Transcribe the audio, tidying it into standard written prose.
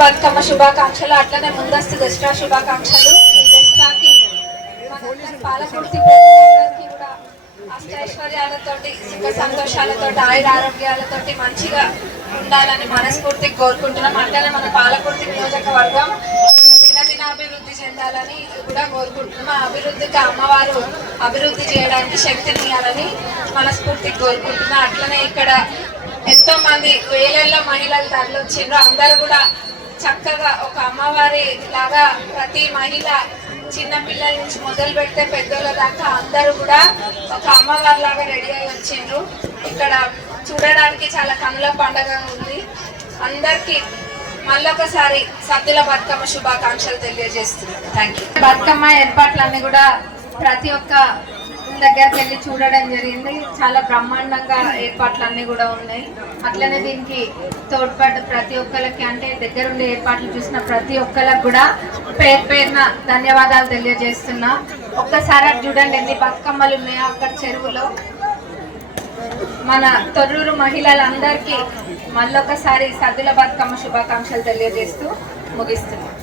బతుకమ్మ శుభాకాంక్షలు, అట్లనే ముందస్తు దసరా శుభాకాంక్షలు. ఈ దసరాకి పాలకుర్తి ప్రజలందరికీ కూడా అష్టైశ్వర్యాలతోటి, సుఖ సంతోషాలతోటి, ఆయుర ఆరోగ్యాలతోటి మంచిగా ఉండాలని మనస్ఫూర్తిగా కోరుకుంటున్నాం. అట్లనే మన పాలకుర్తి నియోజకవర్గం దినదినాభివృద్ధి చెందాలని కూడా కోరుకుంటున్నాం. ఆ అభివృద్ధికి అమ్మవారు అభివృద్ధి చేయడానికి శక్తిని ఇవ్వాలని మనస్ఫూర్తిగా కోరుకుంటున్నాం. అట్లనే ఇక్కడ ఎంతో మంది వేలల్లో మహిళలు తరలిచ్చిండ్రు. అందరూ కూడా చక్కగా ఒక అమ్మవారి లాగా ప్రతి మహిళ చిన్న పిల్లల నుంచి మొదలు పెడితే పెద్దోళ్ళ దాకా అందరూ కూడా ఒక అమ్మవారి లాగా రెడీ అయి వచ్చిండ్రు. ఇక్కడ చూడడానికి చాలా కనుల పండుగ ఉంది. అందరికి మళ్ళొకసారి సద్దుల బతుకమ్మ శుభాకాంక్షలు తెలియజేస్తున్నాను. Thank you. బతుకమ్మ ఏర్పాట్లన్నీ కూడా ప్రతి ఒక్క దగ్గరికి వెళ్ళి చూడడం జరిగింది. చాలా బ్రహ్మాండంగా ఏర్పాట్లన్నీ కూడా ఉన్నాయి. అట్లనే దీనికి తోడ్పడ్డ ప్రతి ఒక్కరికి, అంటే దగ్గరుండి ఏర్పాట్లు చూసిన ప్రతి ఒక్కరికి కూడా పేరు పేరున ధన్యవాదాలు తెలియజేస్తున్నా. ఒక్కసారి చూడండి ఎన్ని బతుకమ్మలు ఉన్నాయో అక్కడ చెరువులో. మన తొర్రూరు మహిళలందరికీ మళ్ళొకసారి సద్దుల బతుకమ్మ శుభాకాంక్షలు తెలియజేస్తూ ముగిస్తున్నాం.